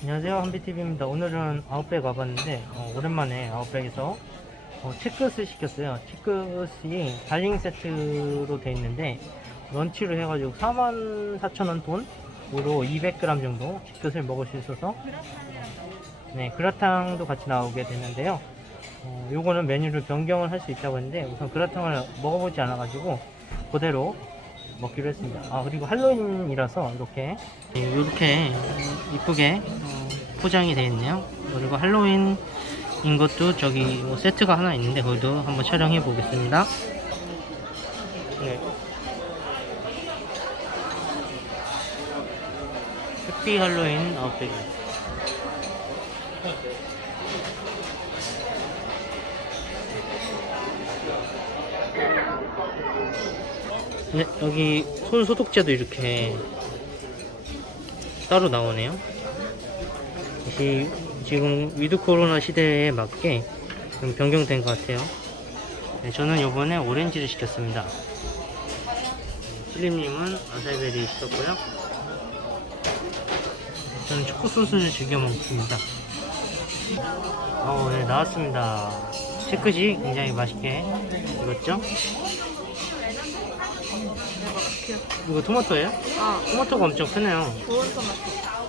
안녕하세요. 한비TV입니다. 오늘은 아웃백 와봤는데 어, 오랜만에 아웃백에서 어, 체크스 시켰어요. 체크스이 달링 세트로 돼 있는데 런치를 해가지고 44,000원 돈으로 200g 정도 체크스를 먹을 수 있어서 네 그라탕도 같이 나오게 됐는데요. 어, 요거는 메뉴를 변경을 할 수 있다고 했는데 우선 그라탕을 먹어보지 않아가지고 그대로 먹기로 했습니다. 아 그리고 할로윈이라서 이렇게 이렇게 이쁘게 어, 포장이 되어 있네요. 그리고 할로윈 인 것도 저기 뭐 세트가 하나 있는데 거기도 한번 촬영해 보겠습니다. 네. 해피 할로윈 아웃백. 네, 여기 손 소독제도 이렇게 따로 나오네요. 이 지금 위드 코로나 시대에 맞게 좀 변경된 것 같아요. 네, 저는 요번에 오렌지를 시켰습니다. 슬림님은 아사이베리 시켰고요. 저는 초코 소스를 즐겨 먹습니다. 어, 네, 나왔습니다. 체크지 굉장히 맛있게 익었죠? 이거 토마토예요? 아, 토마토가 엄청 크네요. 좋은 토마토.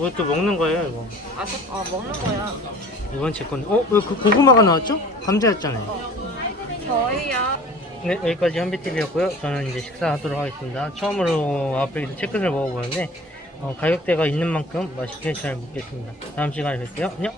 음, 이것도 먹는 거예요, 이거. 아, 저- 아 먹는 거야. 이건 제 건데. 어? 왜 그 고구마가 나왔죠? 감자였잖아요. 저희야. 네, 여기까지 현비TV였고요. 저는 이제 식사하도록 하겠습니다. 처음으로 아웃백에서 체크를 먹어보는데, 어, 가격대가 있는 만큼 맛있게 잘 먹겠습니다. 다음 시간에 뵐게요. 안녕!